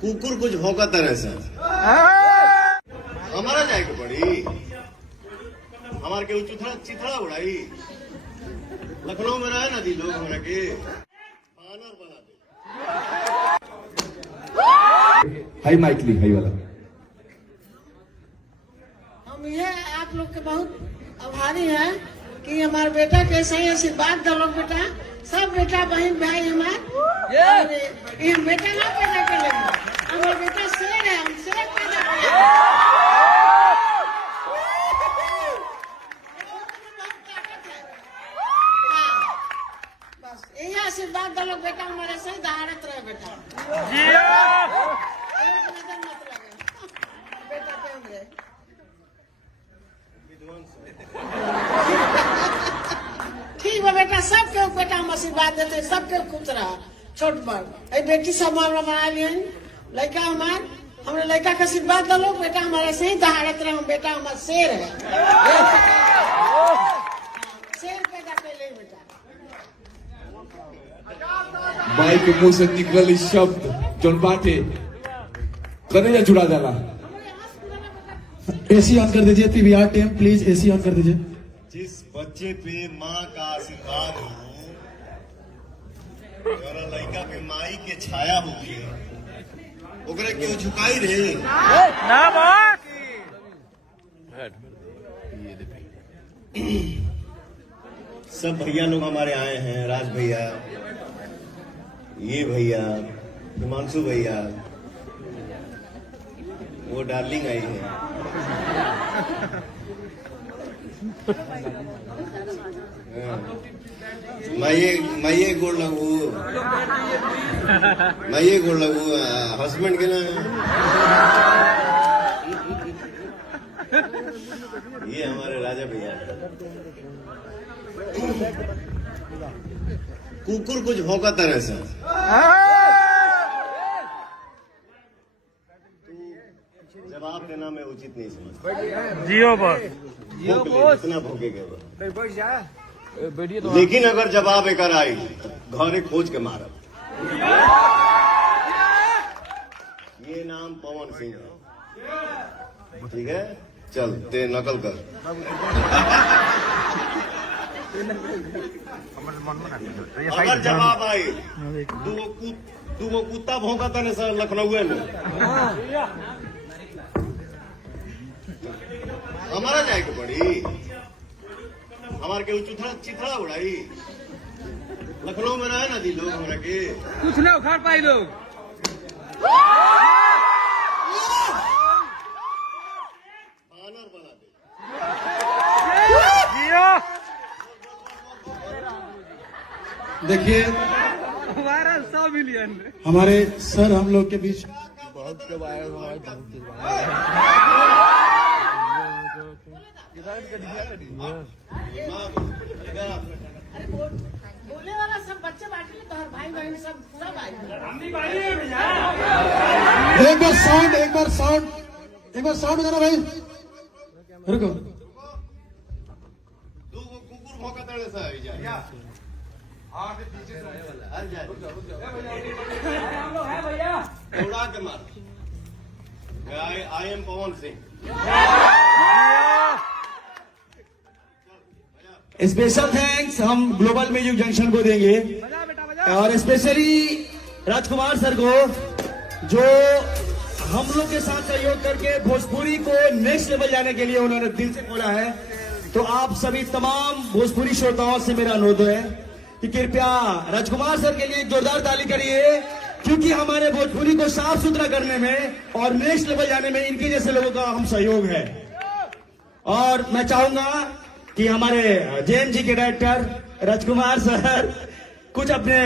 कुकुर कुछ भौंका तरह से हमारा जाए के पड़ी। हमारे के चिथड़ा उड़ाई। लखनऊ में रहे ना दी लोग हमारा के बानर बना दे। हाई माइकली हाई वाला। हम ये आप लोग के बहुत आभारी हैं कि हमारे बेटा के सही आशीर्वाद दलो बेटा। सब बेटा बहन भाई हमारे बेटा ना पैदा कर लेंगे। हमारा बेटा शेर है, हम शेर पैदा करेंगे। बस यही आशीर्वाद दलो बेटा, हमारे सही दहाड़त रहे बेटा। एक नजर मत लगे बेटा पे हमरे। ठीक है बेटा, सबके बेटा हम आशीर्वाद देते, सबके खुश रहा। छोट बड़ बेटी सब मामला बना लिए लड़का हमार हमने लड़का का आशीर्वाद दलो बेटा, हमारे से ही दहाड़त रहे। बेटा हमारा शेर है, शेर पैदा कर ले बेटा। भाई के मुंह से निकल शब्द जोन बाटे कनेजा जुड़ा जाला। एसी ऑन कर दीजिए PVR team, please AC on कर दीजिए। जिस बच्चे पे माँ का आशीर्वाद हो, अगर लड़का पे माई के छाया होगी, ओकरे क्यों झुकाई रहे ना बात। सब भैया लोग हमारे आए हैं, राज भैया, ये भैया, हिमांशु भैया, वो डार्लिंग आई है। मैं गोड़ लगू हस्बैंड के ना। ये हमारे राजा भैया। कुकुर कुछ भौंका तरह से जवाब देना मैं उचित नहीं समझता। जियो बस इतना भोगेगा। लेकिन अगर जवाब एक आई घरे खोज के मारब। ये नाम पवन सिंह है, ठीक है? चल ते नकल कर। अगर जवाब आई दो कुत्ता भौंका था सर लखनऊ में, हमारा जाए के पड़ी। हमारे के चिथड़ा उड़ाई। लखनऊ में रहे ना दी लोग हमारा के कुछ ना उखाड़ पाई लोग। बानर बना दे। देखिए हमारा 100 मिलियन हमारे सर हम लोग के बीच बहुत बोले वाला सब बच्चे बांटे तो हर भाई बहन सब आए। एक बार साउंड बजाना भाई। रुको, दो कुकुर भौंका तड़े सा आई जाए। उड़ा के मार। I am Pawan Singh. Special thanks हम ग्लोबल म्यूजिक जंक्शन को देंगे और स्पेशली राजकुमार सर को, जो हम लोग के साथ सहयोग करके भोजपुरी को नेक्स्ट लेवल जाने के लिए उन्होंने दिल से बोला है। तो आप सभी तमाम भोजपुरी श्रोताओं से मेरा अनुरोध है कि कृपया राजकुमार सर के लिए जोरदार ताली करिए, क्योंकि हमारे भोजपुरी को साफ सुथरा करने में और नेक्स्ट लेवल जाने में इनके जैसे लोगों का हम सहयोग है। और मैं चाहूंगा कि हमारे जेएम जी के डायरेक्टर राजकुमार सर कुछ अपने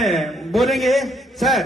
बोलेंगे। सर